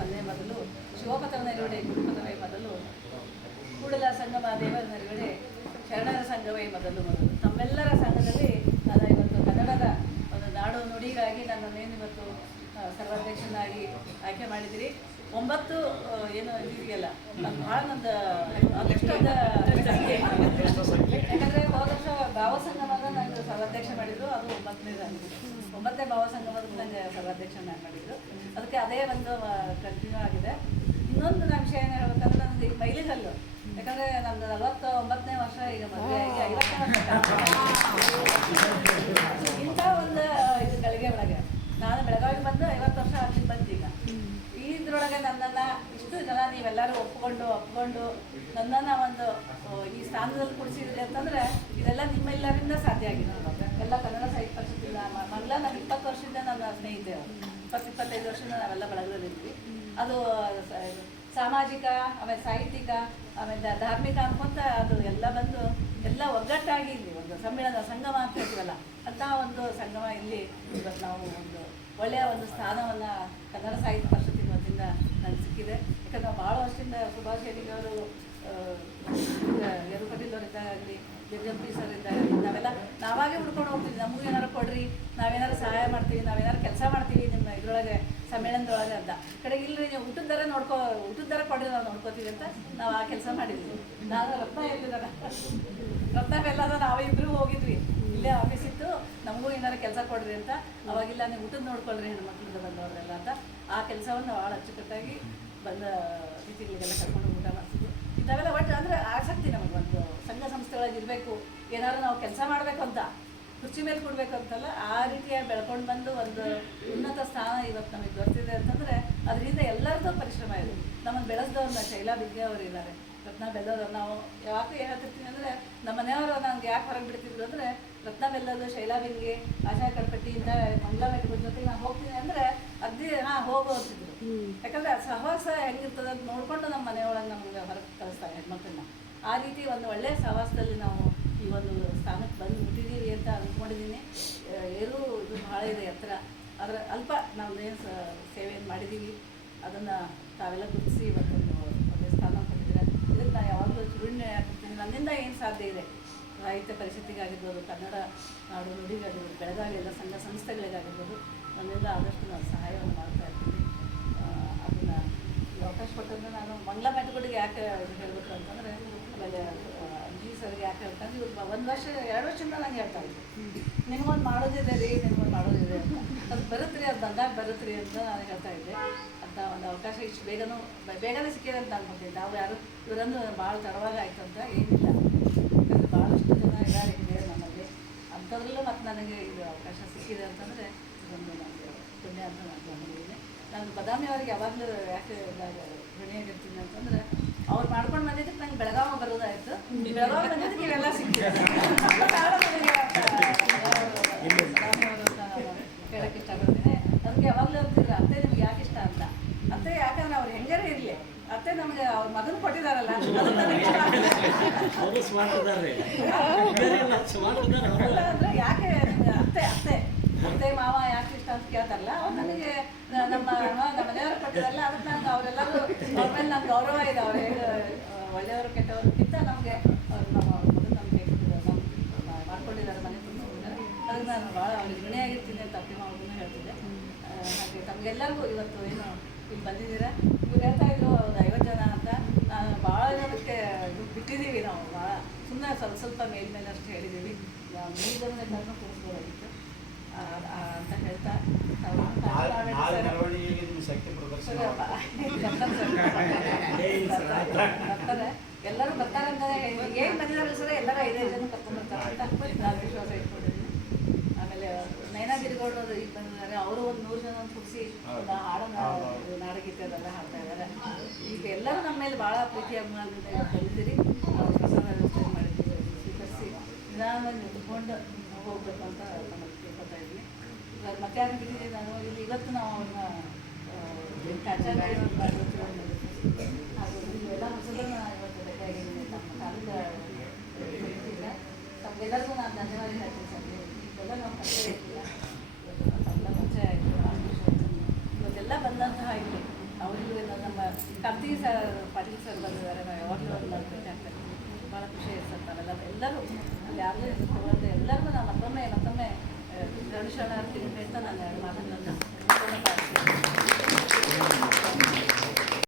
ಪದವೇ ಮೊದಲೇ ಮೊದಲು ಶಿವಪಥವನರಿವಡೆ ನೆರವಡೆ ಗುರುಪಥವೇ ಮೊದಲು, ಕೂಡಲ ಸಂಗಮ ದೇವರ ನೆರವಡೆ ಶರಣರ ಸಂಘವೇ ಮೊದಲು ಮೊದಲು. ತಮ್ಮೆಲ್ಲರ ಸಂಘದಲ್ಲಿ ನಾನು ಇವತ್ತು ಕನ್ನಡದ ಒಂದು ನಾಡು ನುಡಿಗಾಗಿ ನನ್ನನ್ನೇನು ಇವತ್ತು ಸರ್ವಾಧ್ಯಕ್ಷನಾಗಿ ಆಯ್ಕೆ ಮಾಡಿದಿರಿ ಒಂಬತ್ತು ಏನು ಇದೆಯಲ್ಲ ನಾನು ಭಾಳ ನಂದು ಅದೃಷ್ಟದ. ಯಾಕಂದ್ರೆ ಹೋದ ವರ್ಷ ಭಾವ ಸಂಗಮದ ನಂಗೆ ಸರ್ವಾಧ್ಯಕ್ಷ ಮಾಡಿದ್ರು ಅದು ಒಂಬತ್ತನೇದಾಗಿದೆ. ಒಂಬತ್ತನೇ ಭಾವ ಸಂಗಮದ ನಂಗೆ ಮ್ಯಾಮ್ ಮಾಡಿದ್ರು. ಅದಕ್ಕೆ ಅದೇ ಒಂದು ಕಂಟಿನ್ಯೂ ಆಗಿದೆ. ಇನ್ನೊಂದು ನಾನು ವಿಷಯ ಏನು ಹೇಳ್ಬೇಕಂದ್ರೆ, ನಂದು ಈಗ ಮೈಲಿಗಲ್ಲು. ಯಾಕಂದ್ರೆ ನಂದು ನಲವತ್ತೊಂಬತ್ತನೇ ವರ್ಷ ಈಗ ಮದುವೆ ಆಗಿ ಐವತ್ತನೇ ವರ್ಷ ಇಂಥ ಒಂದು ಇದು ಗಳಿಗೆ ಒಳಗೆ ನಾನು ಬೆಳಗಾವಿಗೆ ಬಂದು ಐವತ್ತು ವರ್ಷ ಆಗಿ ಬಂದೀಗ ಈ ಇದ್ರೊಳಗೆ ನನ್ನನ್ನು ಇಷ್ಟು ಜನ ನೀವೆಲ್ಲರೂ ಒಪ್ಕೊಂಡು ಒಪ್ಕೊಂಡು ನನ್ನನ್ನು ಒಂದು ಈ ಸ್ಥಾನದಲ್ಲಿ ಕುಡಿಸಿದ್ರಿ ಅಂತಂದ್ರೆ ಇದೆಲ್ಲ ನಿಮ್ಮೆಲ್ಲರಿಂದ ಸಾಧ್ಯ ಆಗಿದೆ ಎಲ್ಲ ಕನ್ನಡ ಸಾಹಿತ್ಯ ಪರಿಷತ್ತಿಂದ ಮಗಳ ನಾನು ಇಪ್ಪತ್ತು ವರ್ಷದಿಂದ ನನ್ನ ಸ್ನೇಹಿತೆ ಇಪ್ಪತ್ತು, ಇಪ್ಪತ್ತೈದು ವರ್ಷದಿಂದ ನಾವೆಲ್ಲ ಬಳಗದಲ್ಲಿದ್ವಿ ಅದು ಸಾಮಾಜಿಕ, ಆಮೇಲೆ ಸಾಹಿತ್ಯಿಕ, ಆಮೇಲೆ ಧಾರ್ಮಿಕ ಅನ್ಕೊಂತ ಅದು ಎಲ್ಲ ಬಂದು ಎಲ್ಲ ಒಗ್ಗಟ್ಟಾಗಿ ಇಲ್ಲಿ ಒಂದು ಸಮ್ಮೇಳನ ಸಂಗಮ ಅಂತ ಹೇಳ್ತೀವಲ್ಲ ಅಂತ ಒಂದು ಸಂಗಮ ಇಲ್ಲಿ ಇವತ್ತು ನಾವು ಒಂದು ಒಳ್ಳೆಯ ಒಂದು ಸ್ಥಾನವನ್ನು ಕನ್ನಡ ಸಾಹಿತ್ಯ ಪರಿಷತ್ತಿನ ವತಿಯಿಂದ ನನಗೆ ಸಿಕ್ಕಿದೆ ಯಾಕಂದ್ರೆ ಭಾಳ ವರ್ಷದಿಂದ ಸುಭಾಷ್ ಅವರು ಯರು ಪಟೇಲ್ ಅವರಿದ್ದಾಗಲಿ ಜಗಜಂಪಿ ಸರ್ ಇದ್ದಾಗಲಿ ನಾವೆಲ್ಲ ನಾವಾಗೇ ಹುಡ್ಕೊಂಡು ಹೋಗ್ತೀವಿ. ನಮಗೂ ಏನಾರು ಕೊಡ್ರಿ ನಾವೇನಾರು ಸಹಾಯ ಮಾಡ್ತೀವಿ ನಾವೇನಾರು ಕೆಲಸ ಮಾಡ್ತೀವಿ ನಿಮ್ಮ ಇದ್ರೊಳಗೆ, ಸಮ್ಮೇಳನದೊಳಗೆ ಅಂತ. ಕಡೆಗೆ ಇಲ್ರಿ, ನೀವು ಊಟದ ದರ ನೋಡ್ಕೋ, ಊಟದ ದರ ಕೊಡ್ರಿ ನಾವು ನೋಡ್ಕೋತೀವಿ ಅಂತ ನಾವು ಆ ಕೆಲಸ ಮಾಡಿದ್ವಿ. ನಾನು ರತ್ನ ಎಲ್ಲಿದ್ದಾರ ರತ್ನ ನಾವು ಇಬ್ಬರು ಹೋಗಿದ್ವಿ. ಇಲ್ಲೇ ಆಫೀಸ್ ಇತ್ತು. ನಮಗೂ ಏನಾರು ಕೆಲಸ ಕೊಡ್ರಿ ಅಂತ. ಅವಾಗಿಲ್ಲ, ನೀವು ಊಟದ ನೋಡ್ಕೊಳ್ರಿ ಹೆಣ್ಮಕ್ಳಿಂದ ಬಂದವ್ರೆಲ್ಲ ಅಂತ. ಆ ಕೆಲಸವನ್ನು ಭಾಳ ಅಚ್ಚುಕಟ್ಟಾಗಿ ಬಂದ ರೀತಿಗಳಿಗೆಲ್ಲ ಕರ್ಕೊಂಡು ಊಟ ಮಾಡ್ತಿದ್ವಿ. ಇಂಥವೆಲ್ಲ ಒಟ್ಟು ಅಂದರೆ ಆಸಕ್ತಿ ನಮಗೆ ಒಂದು ಸಂಘ ಸಂಸ್ಥೆಗಳಲ್ಲಿ ಇರಬೇಕು. ಏನಾದ್ರು ನಾವು ಕೆಲಸ ಮಾಡಬೇಕು ಅಂತ, ಕುರ್ಚಿ ಮೇಲೆ ಕೊಡ್ಬೇಕು ಅಂತಲ್ಲ, ಆ ರೀತಿಯ ಬೆಳ್ಕೊಂಡು ಬಂದು ಒಂದು ಉನ್ನತ ಸ್ಥಾನ ಇವತ್ತು ನಮಗೆ ದೊರೆತಿದೆ ಅಂತಂದರೆ, ಅದರಿಂದ ಎಲ್ಲರದ್ದು ಪರಿಶ್ರಮ ಇದೆ. ನಮ್ಮನ್ನು ಬೆಳೆಸ್ದವ್ರನ್ನ ಶೈಲಾ ಬಿದ್ದೆ ಅವರು ಇದ್ದಾರೆ. ರತ್ನ ಬೆಲ್ಲದ ನಾವು ಯಾವಾಗ ಏನು ಹೇಳ್ತಿರ್ತೀವಿ ಅಂದರೆ ನಮ್ಮ ಮನೆಯವರು ನಂಗೆ ಯಾಕೆ ಹೊರಗೆ ಬಿಡ್ತಿದ್ರು ಅಂದರೆ ರತ್ನ ಬೆಲ್ಲದ ಶೈಲಾ ಬಿಂಗೆ ಆಶಾ ಕರ್ಪಟ್ಟಿಯಿಂದ ಮಂಗಳ ಜೊತೆಗೆ ನಾನು ಹೋಗ್ತೀನಿ ಅಂದರೆ ಅದೇ ಹಾಂ ಹೋಗು ಅಂತಿದ್ರು. ಯಾಕಂದ್ರೆ ಆ ಸಹವಾಸ ಹೆಂಗಿರ್ತದೆ ಅಂತ ನೋಡಿಕೊಂಡು ನಮ್ಮ ಮನೆಯೊಳಗೆ ನಮ್ಗೆ ಹೊರಗೆ ಕಳಿಸ್ತಾರೆ ಹೆಣ್ಮಕ್ಳನ್ನ. ಆ ರೀತಿ ಒಂದು ಒಳ್ಳೆಯ ಸಹವಾಸದಲ್ಲಿ ನಾವು ಈ ಒಂದು ಸ್ಥಾನಕ್ಕೆ ಬಂದು ಮುಟ್ಟಿದ್ದೀವಿ ಅಂತ ಅಂದ್ಕೊಂಡಿದ್ದೀನಿ ಏರು ಇದು ಭಾಳ ಇದೆ ಎತ್ತರ. ಆದರೆ ಅಲ್ಪ ನಾವು ಏನು ಸೇವೆಯನ್ನು ಮಾಡಿದ್ದೀವಿ ಅದನ್ನು ತಾವೆಲ್ಲ ಗುರುತಿಸಿ ಕೊಟ್ಟಿದ್ದೀರ ನಾನು ಯಾವಾಗಲೂ ಚುರುಣೆ ನನ್ನಿಂದ ಏನು ಸಾಧ್ಯ ಇದೆ? ಸಾಹಿತ್ಯ ಪರಿಸ್ಥಿತಿಗಾಗಿರ್ಬೋದು ಕನ್ನಡ ನಾಡು ನುಡಿಗಾಗಿರ್ಬೋದು ಬೆಳಗಾವಿ ಎಲ್ಲ ಸಂಘ ಸಂಸ್ಥೆಗಳಿಗಾಗಿರ್ಬೋದು, ನನ್ನಿಂದ ಆದಷ್ಟು ನಾನು ಸಹಾಯವನ್ನು ಮಾಡ್ತಾ ಇರ್ತೀನಿ. ಅದನ್ನು ಅವಕಾಶ ಕೊಟ್ಟಂದರೆ ನಾನು ಮಂಗಳ ಮೆಟ್ಗುಡಿಗೆ ಯಾಕೆ ಹೇಳಬೇಕು ಅಂತಂದರೆ, ಆಮೇಲೆ ಅಂಜಿ ಸರ್ಗೆ ಯಾಕೆ ಹೇಳ್ತಂದ್ರೆ ಇವ್ರು ಒಂದು ವರ್ಷ, ಎರಡು ವರ್ಷದಿಂದ ನಂಗೆ ಹೇಳ್ತಾ ಇದ್ದೆ ನಿಮ್ಗೊಂದು ಮಾಡೋದಿದೆ ರೀ ನಿಮ್ಗೊಂದು ಮಾಡೋದಿದೆ ಅಂತ. ಅದು ಬರುತ್ತೆ ರೀ ಅದು ಬಂದಾಗ ಬರುತ್ತೆ ರೀ ಅಂತ ನಾನು ಹೇಳ್ತಾ ಇದ್ದೆ. ಅಂತ ಒಂದು ಅವಕಾಶ ಇಷ್ಟು ಬೇಗನೂ ಬೇಗನೆ ಸಿಕ್ಕಿದೆ ಅಂತ ಅನ್ಕೊತೀನಿ. ನಾವು ಯಾರು, ಇವರನ್ನು ಭಾಳ ತಡವಾಗಿ ಆಯ್ತು ಅಂತ ಏನಿಲ್ಲ. ಯಾಕಂದರೆ ಭಾಳಷ್ಟು ಜನ ಇದ್ದಾರೆ ಇದೆ ನಮ್ಮಲ್ಲಿ. ಅಂಥದ್ರಲ್ಲೂ ಮತ್ತು ನನಗೆ ಇದು ಅವಕಾಶ ಸಿಕ್ಕಿದೆ ಅಂತಂದರೆ ಇದೊಂದು ನನಗೆ ಪುಣ್ಯ ಅಂತ ನಾನು ನಂಬಿದ್ದೀನಿ ನಾನು ಬದಾಮಿ ಅವರಿಗೆ ಯಾವಾಗಲೂ ಯಾಕೆ ಋಣಿಯಾಗಿರ್ತೀನಿ ಅಂತಂದರೆ, ಅವ್ರು ಮಾಡ್ಕೊಂಡು ಬಂದಿದ್ದಕ್ಕೆ ನಂಗೆ ಬೆಳಗಾವಿ ಬರೋದಾಯಿತು. ಬೆಳಗಾವಿ ಬಂದಿದ್ದಕ್ಕೆ ಇವೆಲ್ಲ ಸಿಕ್ಕಿದೆ ಕಾರಣ ನನಗೆ ಬದಾಮಿ ಅವರು ಅಂತ ನಾನು ಹೇಳಕ್ಕೆ ಇಷ್ಟಪಡ್ತೀನಿ ಅದಕ್ಕೆ ಯಾವಾಗಲೂ ಅಂತಿದ್ರು ಅತ್ತೆ ನಿಮ್ಗೆ ಯಾಕೆ ಇಷ್ಟ ಅಂತ ಅತ್ತೆ ಯಾಕಂದ್ರೆ ಅವ್ರು ಹೆಂಗಾರೇ ಇರಲಿ ಅತ್ತೆ ನಮಗೆ ಅವ್ರ ಮಗನ ಆಗಿದೆ. ಅವರು ಸ್ಮಾರ್ಟ್ ಅಲ್ಲ ಅಂದ್ರೆ ಯಾಕೆ ಅತ್ತೆ ಅತ್ತೆ ಅತ್ತೆ ಮಾವ ಯಾಕೆ ಇಷ್ಟ ಅಂತ ಕೇಳ್ತಾರಲ್ಲ ಅವ್ರು ನನಗೆ ನಮ್ಮ ನಮ್ಮ ಮನೆಯವರು ಕೊಟ್ಟಿದಾರಲ್ಲ ಅದಕ್ಕೆ ನಂಗೆ ಅವರೆಲ್ಲರೂ ಅವ್ರ ಮೇಲೆ ನಮ್ಗೆ ಗೌರವ ಇದೆ. ಅವ್ರು ಹೇಗೆ ಒಳ್ಳೆಯವರು ಕೆಟ್ಟವ್ರಿಗಿಂತ ನಮಗೆ ಅವ್ರು ನಮ್ಮ ಮಗನ ನಮಗೆ ಮಾಡ್ಕೊಂಡಿದ್ದಾರೆ ಮನೆ ತುಂಬ ಅದಕ್ಕೆ ನಾನು ಭಾಳ ಅವ್ರಿಗೆ ಋಣಿಯಾಗಿರ್ತೀನಿ ಅಂತ ಅತ್ತೆ ಮಾವಗೂ ಹೇಳ್ತಿದ್ದೆ. ಹಾಗೆ ತಮಗೆಲ್ಲರಿಗೂ ಇವತ್ತು ಏನು ಇಲ್ಲಿ ಬಂದಿದ್ದೀರಾ? ಇವ್ರು ಹೇಳ್ತಾ ಇದ್ರು ಒಂದು ಐವತ್ತು ಜನ ಅಂತ. ನಾನು ಭಾಳ ಜನಕ್ಕೆ ಬಿಟ್ಟಿದ್ದೀವಿ ನಾವು ಭಾಳ ಸುಮ್ಮನೆ ಸ್ವಲ್ಪ ಸ್ವಲ್ಪ ಮೇಲ್ಮೇಲೆ ಅಷ್ಟು ಹೇಳಿದ್ದೀವಿ. ಮೂರು ಜನ ಎಲ್ಲರೂ ಕೂರಿಸ್ಬೋದಾಗಿತ್ತು. ಅಂತ ಹೇಳ್ತಾ. ಬರ್ತಾರೆ. ಎಲ್ಲರೂ ಬರ್ತಾರೆ ಅಂತ ಏನ್ ಬಂದಿದ್ದಾರೆ ಸರ್? ಎಲ್ಲರೂ ಐದೈದು ಜನ ಕರ್ಕೊಂಡು ಬರ್ತಾರೆ ಅಂತ. ನಾನು ವಿಶ್ವಾಸ ಆಮೇಲೆ ಗಿರಿಗೌಡರು ಈಗ ಬಂದಿದ್ದಾರೆ ಅವರು ಒಂದು ನೂರು ಜನ ಕುಡಿಸಿ ಒಂದು ಹಾಡನ್ನ ಅದೆಲ್ಲ ಹಾಡ್ತಾ ಇದ್ದಾರೆ ಈಗ ಎಲ್ಲರೂ ನಮ್ಮ ಮೇಲೆ ಭಾಳ ಪ್ರೀತಿ ಅಭಿಮಾನದಿಂದ ಬಂದಿದ್ದೀರಿ. ನಾವು ಪ್ರಸಾದ ವ್ಯವಸ್ಥೆ ಮಾಡಿದ್ದೀವಿ ಸ್ವೀಕರಿಸಿ ನಿಧಾನವಾಗಿ ನಿಂತ್ಕೊಂಡು ಹೋಗ್ಬೇಕು ಅಂತ ನಮಗೆ ಕೇಳ್ಕೊತಾ ಇದ್ದೀನಿ ಇವಾಗ ಮತ್ತೆ ನಾನು? ಇಲ್ಲಿ ಇವತ್ತು ನಾವು ಅವ್ರನ್ನ ಎಲ್ಲ ನೀವೆಲ್ಲ ಹೊಸದನ್ನ ಇವತ್ತು ಭೇಟಿಯಾಗಿದ್ದೀನಿ ನಮ್ಮ ಕಾಲದ ತಮಗೆಲ್ಲರಿಗೂ ನಾನು ಧನ್ಯವಾದ ಹೇಳ್ತೀನಿ ಸರ್ ಇವೆಲ್ಲ ನಾವು ಪರಿಚಯ ಇರ್ತಿಲ್ಲ ಇವತ್ತು ತಮ್ಮೆಲ್ಲ ಪರಿಚಯ ಆಯಿತು ಇವತ್ತೆಲ್ಲ ಬಂದಂತಹ ಇಲ್ಲಿ ಅವ್ರಿಗೆ ಕಾರ್ತಿಕ್ ಸರ್ ಸರ್ ಬಂದಿದ್ದಾರೆ, ನಾವು ಯಾವಾಗಲೂ ಭೇಟಿ ಆಗ್ತಾರೆ ಭಾಳ ಖುಷಿ ಇರ್ತದೆ ನಾವೆಲ್ಲ ಎಲ್ಲರೂ, ಅಲ್ಲಿ ಯಾರಿಗೂ ಎಲ್ಲರಿಗೂ ನಾನು ಮತ್ತೊಮ್ಮೆ ಮತ್ತೊಮ್ಮೆ ಶರಣಾರ್ಥಿ ಹೇಳ್ತಾ ನಾನು ಮಾತನ್ನ